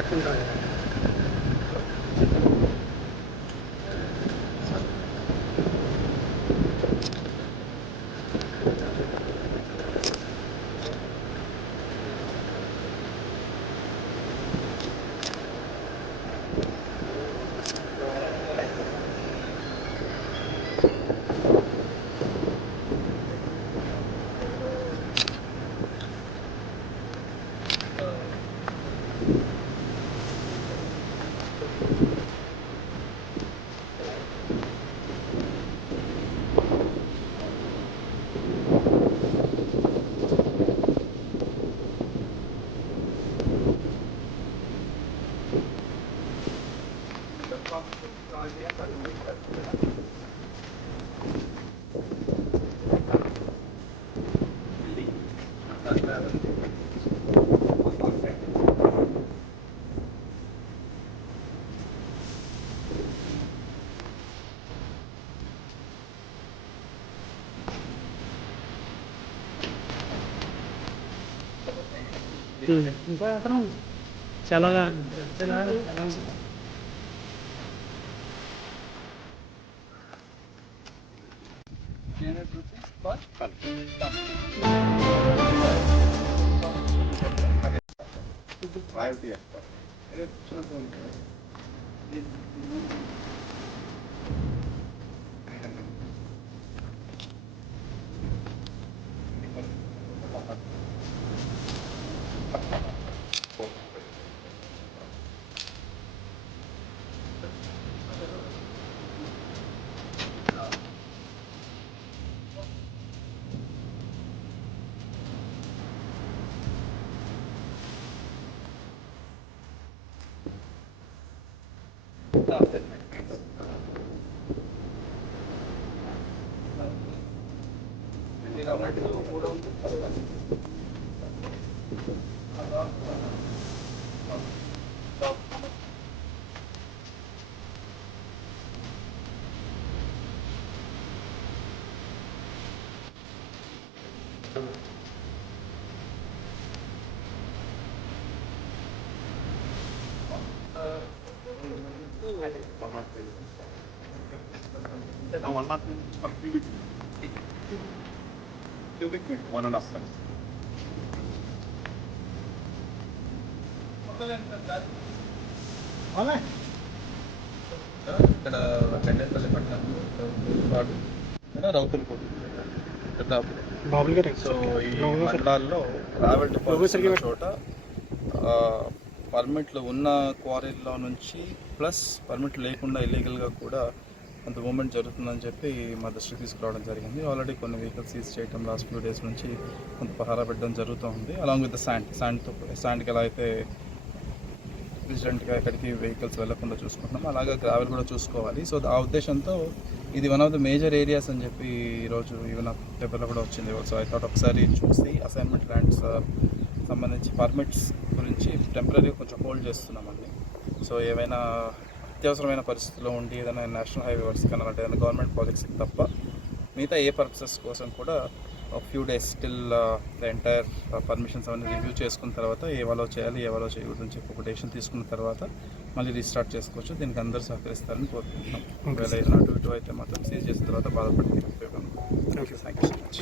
పట్టుకుంటాను. చాలా One and a half months. ఇక్కడ గండేపల్లి పట్టణం రౌతులపూడి బాబుల్ గారు. సో ఈ మండలాల్లో ప్రైవేట్ డిపాజిట్స్ చోట పర్మిట్లు ఉన్న క్వారీల్లో నుంచి ప్లస్ పర్మిట్ లేకుండా ఇల్లీగల్గా కూడా కొంత మూమెంట్ జరుగుతుందని చెప్పి మా దృష్టికి తీసుకురావడం జరిగింది. ఆల్రెడీ కొన్ని వెహికల్స్ సీజ్ చేయడం లాస్ట్ ఫ్యూ డేస్ నుంచి కొంత పహారా పెట్టడం జరుగుతూ ఉంది. అలాంగ్ విత్ శాండ్కి ఎలా అయితే విజిలెంట్గా ఎక్కడికి వెహికల్స్ వెళ్లకుండా చూసుకుంటున్నాం, అలాగే గ్రావెల్ కూడా చూసుకోవాలి. సో ఆ ఉద్దేశంతో ఇది one of the major areas అని చెప్పి ఈరోజు ఈవెన్ పేపర్లో కూడా వచ్చింది. సో ఐ థాట్ ఒకసారి చూసి అసైన్మెంట్ ల్యాండ్స్ సంబంధించి పర్మిట్స్ గురించి టెంపరీగా కొంచెం హోల్డ్ చేస్తున్నామండి. సో ఏమైనా అత్యవసరమైన పరిస్థితుల్లో ఉండి ఏదైనా నేషనల్ హైవే వర్క్స్ కానీ అలాంటి ఏదైనా గవర్నమెంట్ ప్రాజెక్ట్స్ తప్ప మిగతా ఏ పర్పసెస్ కోసం కూడా ఒక few days still the entire permissions అవన్నీ రివ్యూ చేసుకున్న తర్వాత ఏవాలో చేయాలి ఏవాలో చేయకూడదని చెప్పి ఒక డెసిషన్ తీసుకున్న తర్వాత మళ్ళీ రీస్టార్ట్ చేసుకోవచ్చు. దీనికి అందరూ సహకరిస్తారని కోరుకుంటున్నాం. ఒకవేళ ఏదైనా అటు ఇటు అయితే మాత్రం సీజ్ చేసిన తర్వాత బాధపడి థ్యాంక్ యూ సో మచ్.